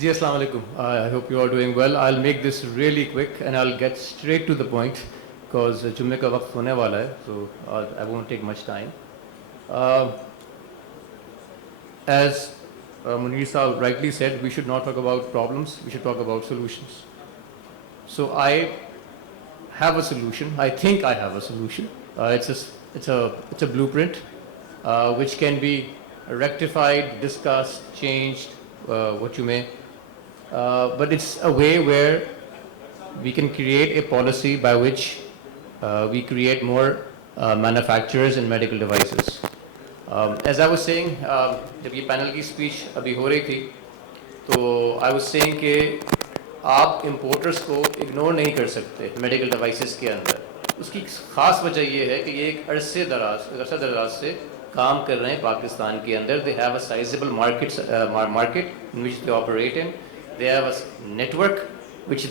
Ji, Assalamu alaikum. I hope you're all doing well. I'll make this really quick and I'll get straight to the point because Jumme ka waqt hone wala hai, so I won't take much time. As Munir Saab rightly said, we should not talk about problems, we should talk about solutions. So I have a solution. I think I have a solution. It's a blueprint which can be rectified, discussed, changed, what you may. But it's a way where we can create a policy by which we create more manufacturers in medical devices. As I was saying, जब ये panel की speech अभी हो रही थी, तो I was saying कि आप importers को ignore नहीं कर सकते medical devices के अंदर. उसकी ख़ास वजह ये है कि ये एक अरसे दराज से काम कर रहे हैं पाकिस्तान के अंदर. They have a sizable market in which they operate in. They have a network which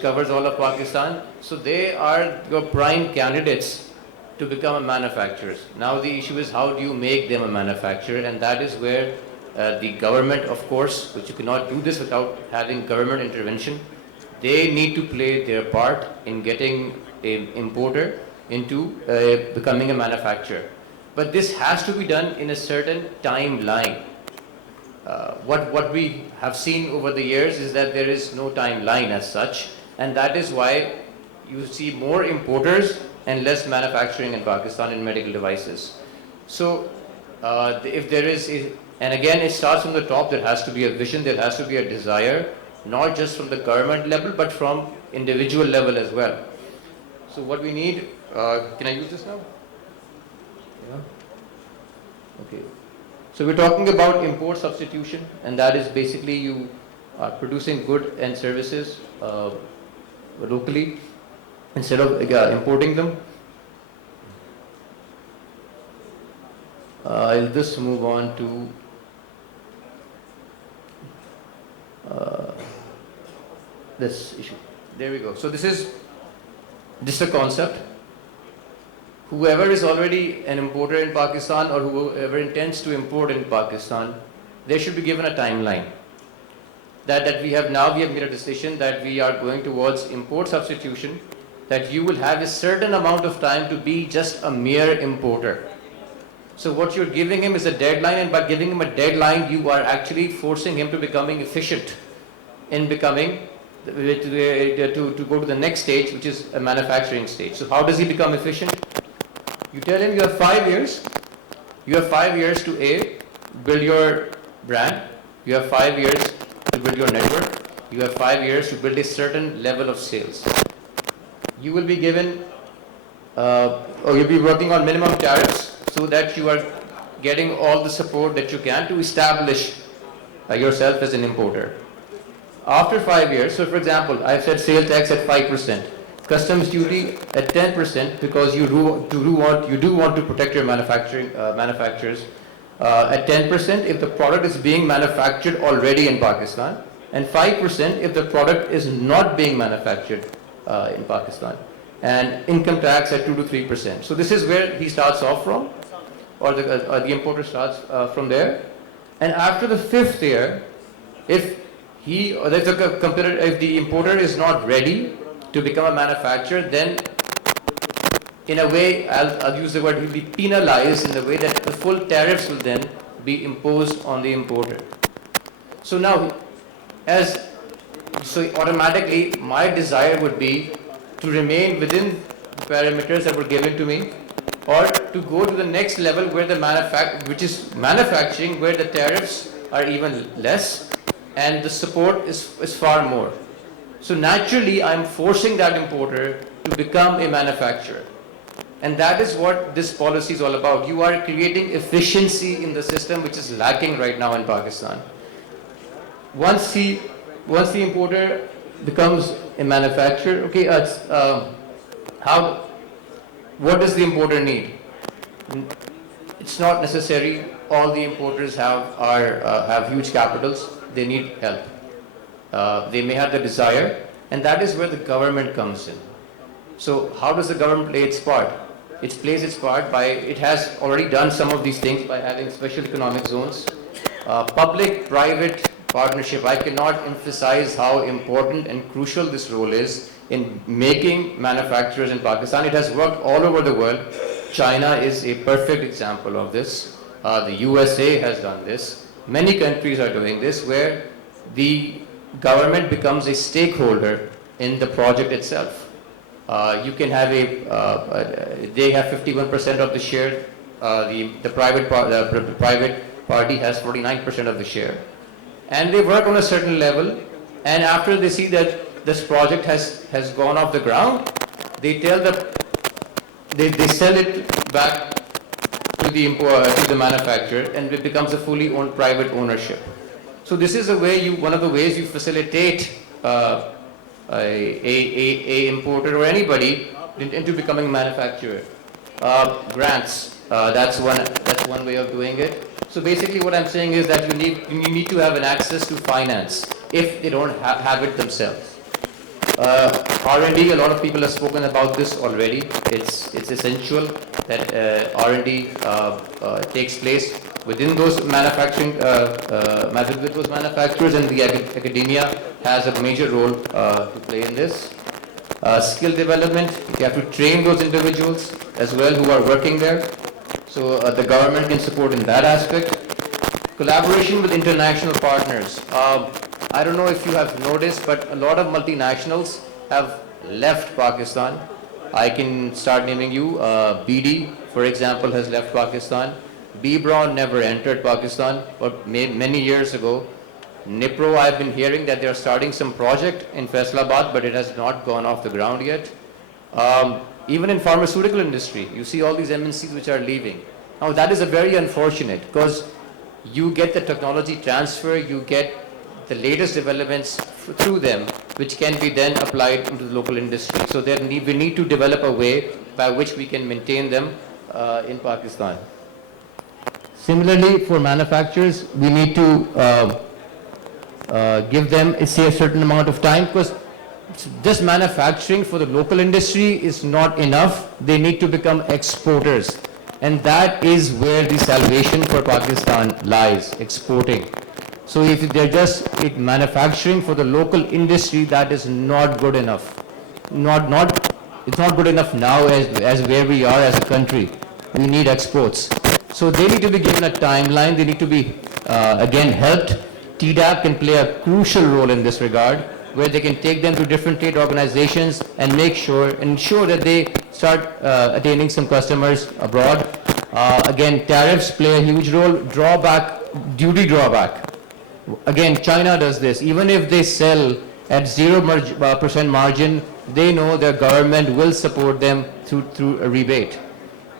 covers all of Pakistan. So they are your prime candidates to become a manufacturers. Now the issue is how do you make them a manufacturer, and that is where the government, of course, which you cannot do this without having government intervention, they need to play their part in getting an importer into becoming a manufacturer. But this has to be done in a certain timeline. What we have seen over the years is that there is no timeline as such, and that is why you see more importers and less manufacturing in Pakistan in medical devices. So if there is, and again it starts from the top, there has to be a vision, there has to be a desire, not just from the government level but from individual level as well. So what we need, can I use this now? Yeah. Okay. So we're talking about import substitution, and that is basically you are producing goods and services locally instead of importing them. I'll just move on to this issue. There we go. So this is just a concept. Whoever is already an importer in Pakistan or whoever intends to import in Pakistan, they should be given a timeline. That we have made a decision that we are going towards import substitution, that you will have a certain amount of time to be just a mere importer. So what you're giving him is a deadline, and by giving him a deadline, you are actually forcing him to becoming efficient in becoming, to go to the next stage, which is a manufacturing stage. So how does he become efficient? You tell him you have 5 years. You have 5 years to build your brand. You have 5 years to build your network. You have 5 years to build a certain level of sales. You will be given, or you'll be working on minimum tariffs so that you are getting all the support that you can to establish yourself as an importer. After 5 years, so for example, I've said sales tax at 5%. Customs duty at 10% because you do want to protect your manufacturers at 10% if the product is being manufactured already in Pakistan, and 5% if the product is not being manufactured in Pakistan, and income tax at 2 to 3%. So this is where he starts off from, or the importer starts from there. And after the 5th year, if the importer is not ready to become a manufacturer, then in a way, I'll use the word, he'll be penalized in the way that the full tariffs will then be imposed on the importer. So now, automatically, my desire would be to remain within the parameters that were given to me, or to go to the next level where which is manufacturing, where the tariffs are even less and the support is far more. So naturally, I'm forcing that importer to become a manufacturer. And that is what this policy is all about. You are creating efficiency in the system, which is lacking right now in Pakistan. Once the importer becomes a manufacturer, okay, what does the importer need? It's not necessary all the importers have huge capitals. They need help. They may have the desire, and that is where the government comes in. So how does the government play its part? It plays its part by, it has already done some of these things by having special economic zones, public-private partnership. I cannot emphasize how important and crucial this role is in making manufacturers in Pakistan. It has worked all over the world. China is a perfect example of this. The USA has done this. Many countries are doing this, where the government becomes a stakeholder in the project itself. You can have they have 51% of the share, the private party has 49% of the share. And they work on a certain level, and after they see that this project has gone off the ground, they tell they sell it back to the manufacturer, and it becomes a fully owned private ownership. So this is a way one of the ways you facilitate a importer or anybody into becoming a manufacturer. Grants, that's one way of doing it. So basically what I'm saying is that you need to have an access to finance if they don't have it themselves. R&D, a lot of people have spoken about this already. It's essential that R&D takes place within those manufacturing, with those manufacturers, and the academia has a major role to play in this. Skill development, you have to train those individuals as well who are working there. So the government can support in that aspect. Collaboration with international partners. I don't know if you have noticed, but a lot of multinationals have left Pakistan. I can start naming you. BD, for example, has left Pakistan. B. Brown never entered Pakistan, but many years ago. Nipro, I've been hearing that they're starting some project in Faisalabad, but it has not gone off the ground yet. Even in pharmaceutical industry, you see all these MNCs which are leaving. Now that is a very unfortunate, because you get the technology transfer, you get the latest developments through them, which can be then applied into the local industry. So we need to develop a way by which we can maintain them in Pakistan. Similarly, for manufacturers, we need to give them a certain amount of time, because just manufacturing for the local industry is not enough. They need to become exporters, and that is where the salvation for Pakistan lies, exporting. So if they're just manufacturing for the local industry, that is not good enough. It's not good enough now as where we are as a country. We need exports. So they need to be given a timeline. They need to be again helped. TDAP can play a crucial role in this regard, where they can take them to different trade organizations and ensure that they start attaining some customers abroad. Again, tariffs play a huge role. Duty drawback. Again, China does this. Even if they sell at 0% margin, they know their government will support them through a rebate.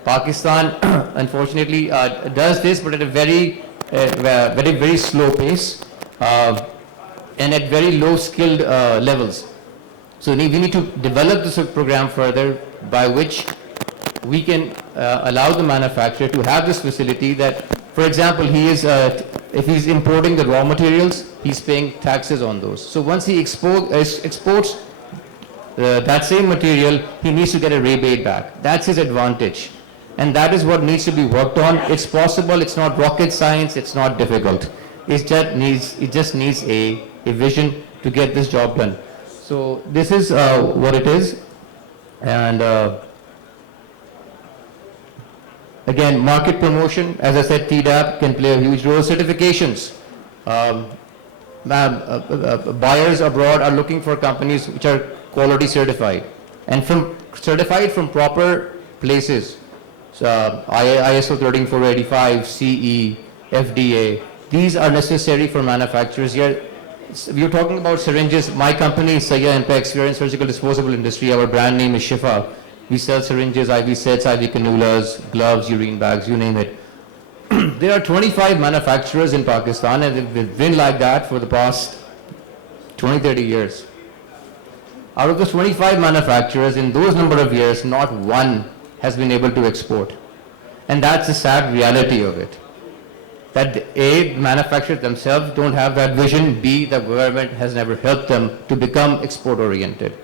Pakistan, unfortunately, does this, but at a very slow pace. And at very low skilled levels. So we need to develop this program further, by which we can allow the manufacturer to have this facility that, for example, if he's importing the raw materials, he's paying taxes on those. So once he exports that same material, he needs to get a rebate back. That's his advantage. And that is what needs to be worked on. It's possible, it's not rocket science, it's not difficult. It just needs a vision to get this job done. So this is what it is. And again, market promotion, as I said, TDAP can play a huge role. Certifications. Buyers abroad are looking for companies which are quality certified, and certified from proper places. So ISO 13485, CE, FDA. These are necessary for manufacturers. Here, we're talking about syringes. My company is Syah Impex. We are in surgical disposable industry. Our brand name is Shifa. We sell syringes, IV sets, IV cannulas, gloves, urine bags, you name it. There are 25 manufacturers in Pakistan, and they've been like that for the past 20, 30 years. Out of those 25 manufacturers, in those number of years, not one has been able to export. And that's the sad reality of it. That A, manufacturers themselves don't have that vision. B, the government has never helped them to become export-oriented.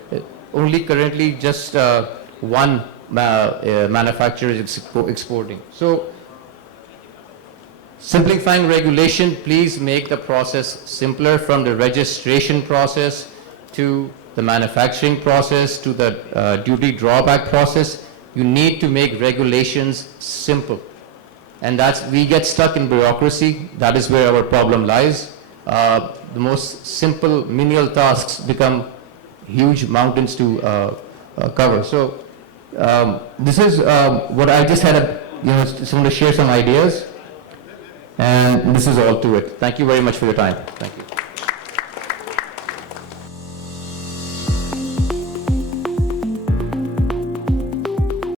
Only currently just one manufacturer is exporting. So Simplifying regulation, please make the process simpler, from the registration process to the manufacturing process to the duty drawback process. You need to make regulations simple. And we get stuck in bureaucracy. That is where our problem lies. The most simple menial tasks become huge mountains to cover. So this is what I just had just want to share some ideas. And this is all to it. Thank you very much for your time. Thank you.